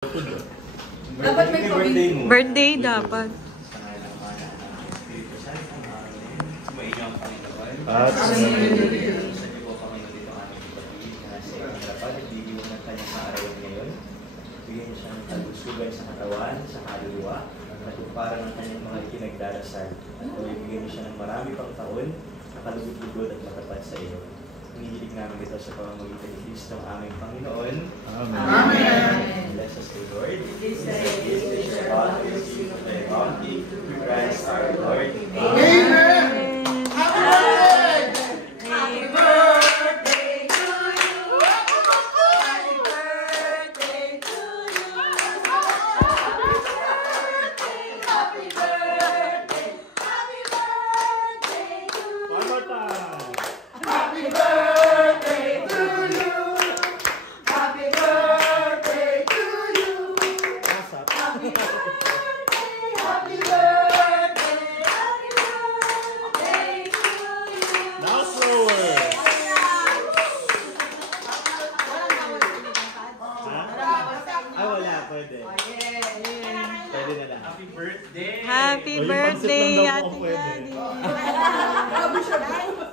Dapat may birthday mo. Birthday dapat. At sa iyo po Panginoon dito aming kapatid na sa iyong harapan at bibigyan ng kanyang kaarawan ngayon. Bigyan niya siya ng kalusugan sa katawan, sa kaluluwa, at para ng kanyang mga ikinagdarasal. At bibigyan niya siya ng marami pang taon na kalugod-lugod at matapat sa iyo. Hinihilig namin ito sa pamamagitan ni Kristo ang aming Panginoon. Amen. Amen. Bless us, O Lord. This is your God, who is you of thy bounty, through Christ our Lord. Amen. Happy birthday to you. Happy birthday to you. Happy birthday. Happy birthday to you. One more time. Happy birthday to you. Happy birthday to you. Happy birthday. Happy birthday. Happy birthday to you. Now slower. Ha? Ay, wala. Pwede. Pwede na lang. Happy birthday. Happy O, yung birthday, pancit lang daw Ate po ang pwede. Gladys.